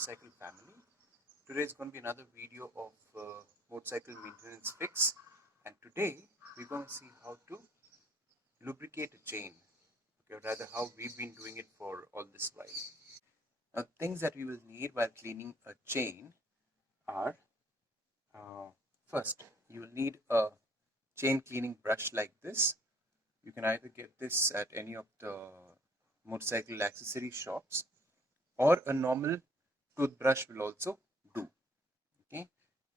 motorcycle family. Today is going to be another video of motorcycle maintenance fix, and today we're going to see how to lubricate a chain, okay, or rather how we've been doing it for all this while. Now, things that we will need while cleaning a chain are first, you will need a chain cleaning brush like this. You can either get this at any of the motorcycle accessory shops, or a normal toothbrush will also do. Okay.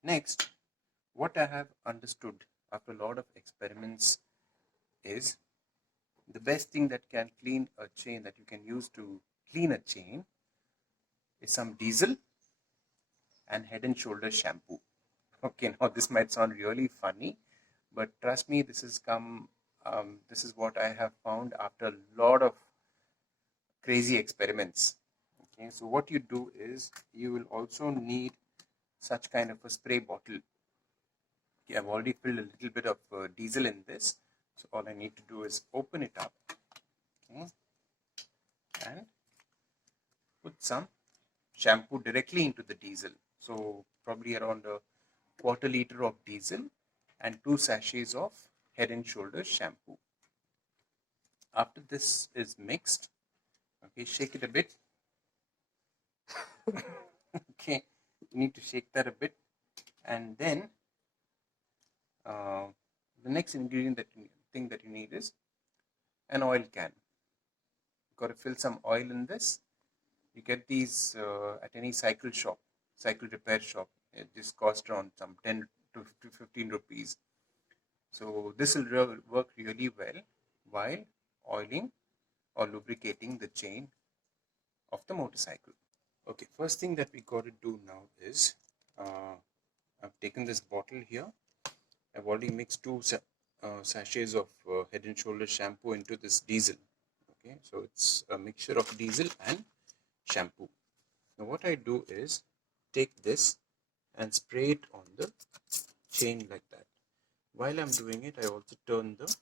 Next, what I have understood after a lot of experiments is the best thing that can clean a chain, that you can use to clean a chain, is some diesel and Head and Shoulders shampoo. Okay, now this might sound really funny, but trust me, this is what I have found after a lot of crazy experiments. Okay, so what you do is you will also need such kind of a spray bottle. Okay, I've already filled a little bit of diesel in this, so all I need to do is open it up, okay, and put some shampoo directly into the diesel. So probably around a quarter liter of diesel and 2 sachets of Head and Shoulders shampoo. After this is mixed, okay, shake it a bit. Okay, you need to shake that a bit, and then the next ingredient that you need is an oil can. You've got to fill some oil in this. You get these at any cycle repair shop. This costs around some 10 to 15 rupees. So this will work really well while oiling or lubricating the chain of the motorcycle. Okay, first thing that we got to do now is I've taken this bottle here. I've already mixed 2 sachets of Head and Shoulders shampoo into this diesel. Okay, so it's a mixture of diesel and shampoo. Now what I do is take this and spray it on the chain like that. While I'm doing it, I also turn the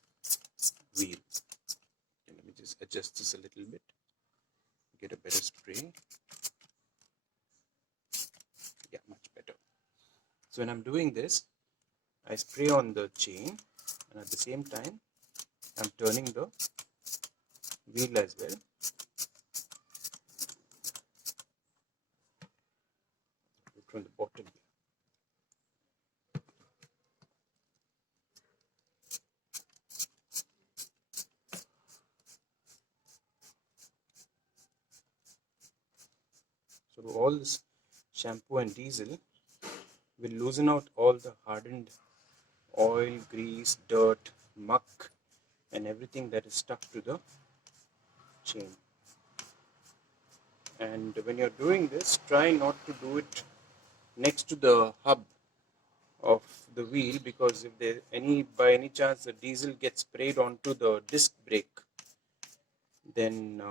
wheel. Okay, let me just adjust this a little bit, get a better spray. Yeah, much better. So when I'm doing this, I spray on the chain, and at the same time I'm turning the wheel as well. From the bottom here. So all this shampoo and diesel will loosen out all the hardened oil, grease, dirt, muck, and everything that is stuck to the chain. And when you're doing this, try not to do it next to the hub of the wheel, because if there by any chance the diesel gets sprayed onto the disc brake, then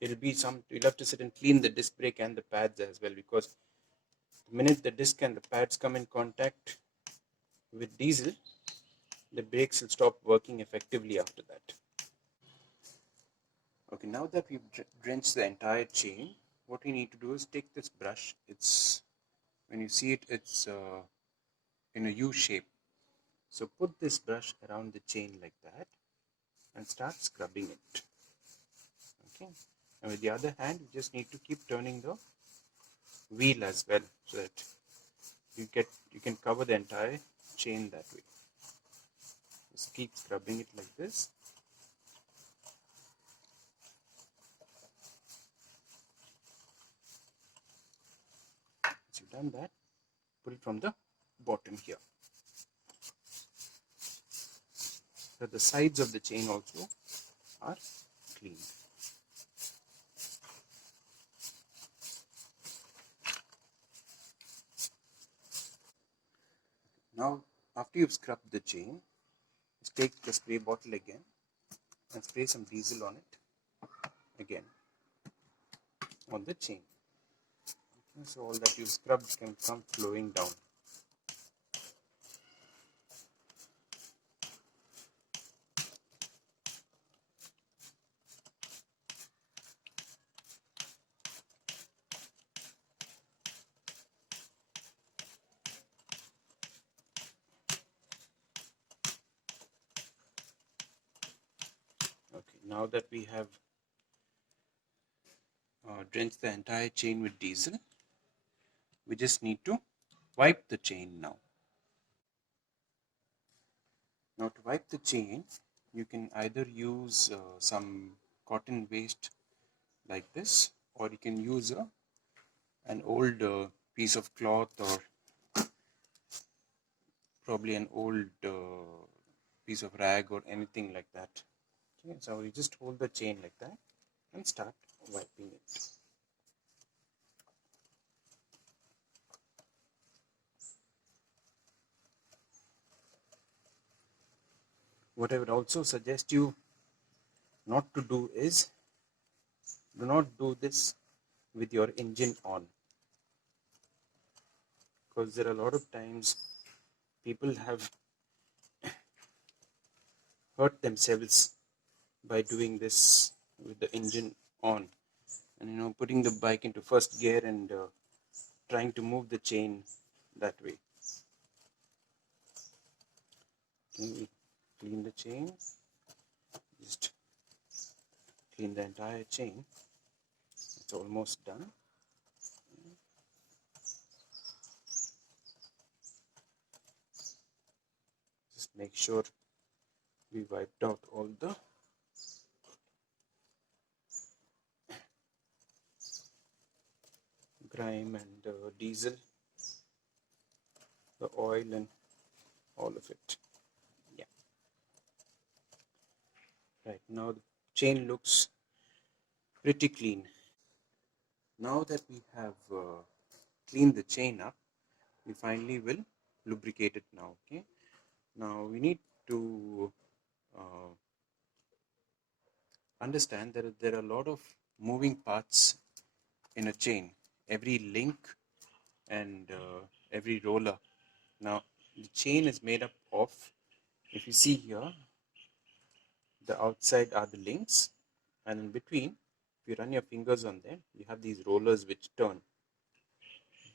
you'll have to sit and clean the disc brake and the pads as well, because the minute the disc and the pads come in contact with diesel, the brakes will stop working effectively after that. Okay, now that we've drenched the entire chain, what we need to do is take this brush. When you see it, it's in a U shape. So put this brush around the chain like that and start scrubbing it. Okay, and with the other hand, you just need to keep turning the wheel as well, so that you can cover the entire chain that way. Just keep scrubbing it like this. Once you've done that, put it from the bottom here. So the sides of the chain also are clean. Now, after you've scrubbed the chain, just take the spray bottle again and spray some diesel on it again on the chain. Okay, so all that you've scrubbed can come flowing down. Now that we have drenched the entire chain with diesel, we just need to wipe the chain now. Now to wipe the chain, you can either use some cotton waste like this, or you can use an old piece of cloth, or probably an old piece of rag or anything like that. Okay, so you just hold the chain like that and start wiping it. What I would also suggest you not to do is, do not do this with your engine on, because there are a lot of times people have hurt themselves by doing this with the engine on, and putting the bike into first gear and trying to move the chain that way. Okay, we clean the chain, just clean the entire chain. It's almost done. Just make sure we wiped out all the grime and diesel, the oil and all of it. Yeah. Right, now the chain looks pretty clean. Now that we have cleaned the chain up, we finally will lubricate it now. Okay. Now we need to understand that there are a lot of moving parts in a chain. Every link and every roller. Now the chain is made up of, if you see here, the outside are the links, and in between, if you run your fingers on them, you have these rollers which turn.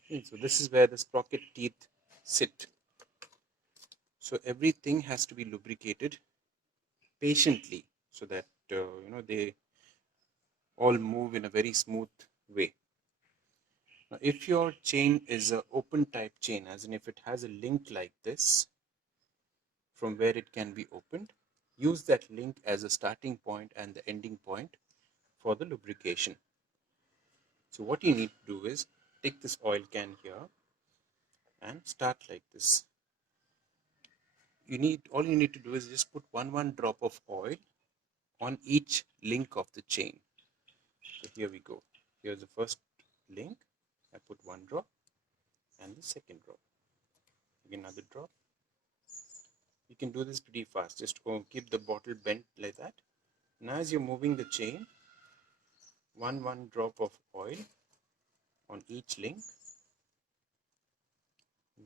Okay, so this is where the sprocket teeth sit. So everything has to be lubricated patiently so that they all move in a very smooth way. Now, if your chain is an open type chain, as in if it has a link like this from where it can be opened, use that link as a starting point and the ending point for the lubrication. So what you need to do is take this oil can here and start like this. All you need to do is just put one drop of oil on each link of the chain. So here we go. Here's the first link. I put one drop, and the second drop. Again, another drop. You can do this pretty fast. Just keep the bottle bent like that. Now as you're moving the chain, one drop of oil on each link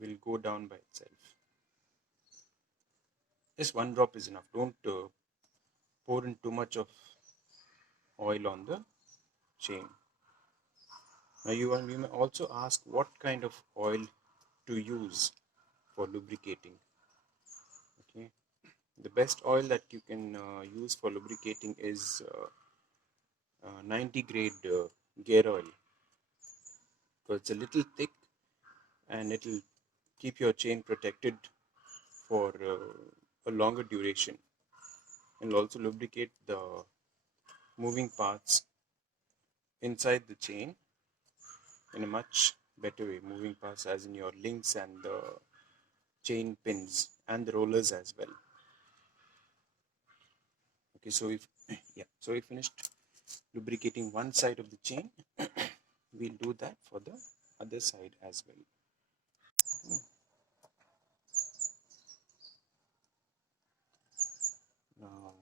will go down by itself. Just one drop is enough. Don't pour in too much of oil on the chain. Now you may also ask what kind of oil to use for lubricating. Okay, the best oil that you can use for lubricating is 90 grade gear oil, because it's a little thick and it'll keep your chain protected for a longer duration, and also lubricate the moving parts inside the chain in a much better way. Moving parts as in your links and the chain pins and the rollers as well. Okay, so we finished lubricating one side of the chain. We'll do that for the other side as well. Now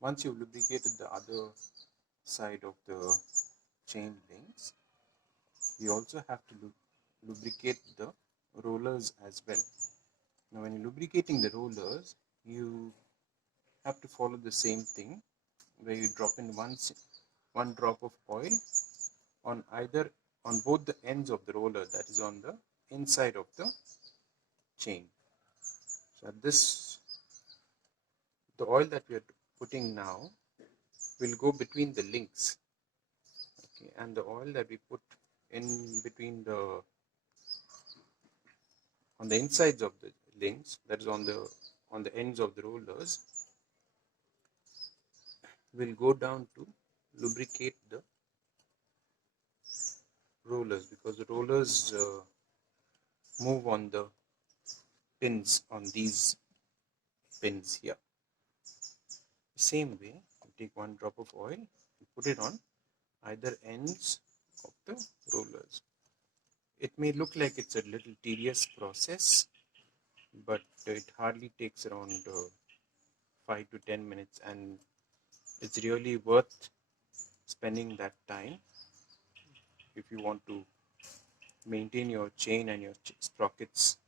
once you've lubricated the other side of the chain links, you also have to lubricate the rollers as well. Now when you're lubricating the rollers, you have to follow the same thing, where you drop in one drop of oil on both the ends of the roller, that is on the inside of the chain. So at this the oil that we are putting now will go between the links, okay, and the oil that we put in between on the insides of the links, that is on the ends of the rollers, will go down to lubricate the rollers, because the rollers move on the pins, on these pins here. Same way, you take one drop of oil and put it on either ends of the rollers. It may look like it's a little tedious process, but it hardly takes around 5 to 10 minutes, and it's really worth spending that time if you want to maintain your chain and your sprockets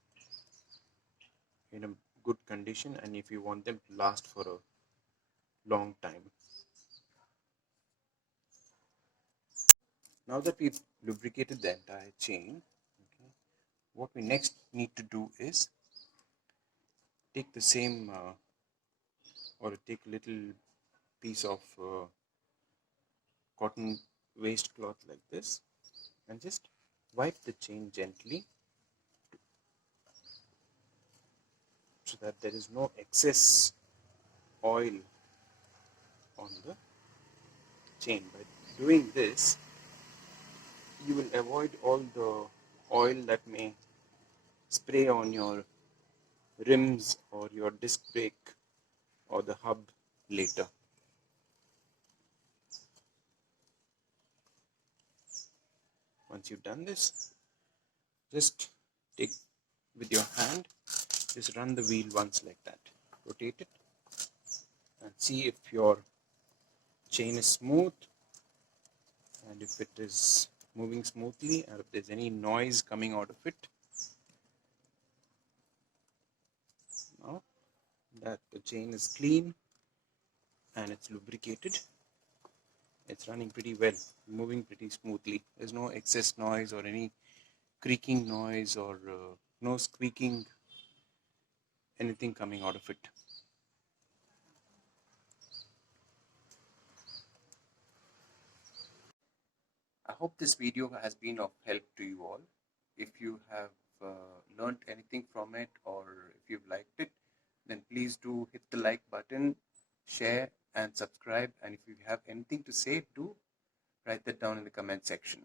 in a good condition, and if you want them to last for a long time. Now that we've lubricated the entire chain, okay, what we next need to do is take the same or take a little piece of cotton waste cloth like this and just wipe the chain gently so that there is no excess oil on the chain. By doing this, you will avoid all the oil that may spray on your rims or your disc brake or the hub later. Once you've done this, just take with your hand, just run the wheel once like that, rotate it and see if your chain is smooth and if it is moving smoothly, and if there's any noise coming out of it. Now that the chain is clean and it's lubricated, it's running pretty well, moving pretty smoothly. There's no excess noise or any creaking noise or no squeaking, anything coming out of it. I hope this video has been of help to you all. If you have learned anything from it, or if you've liked it, then please do hit the like button, share and subscribe. And if you have anything to say, do write that down in the comment section.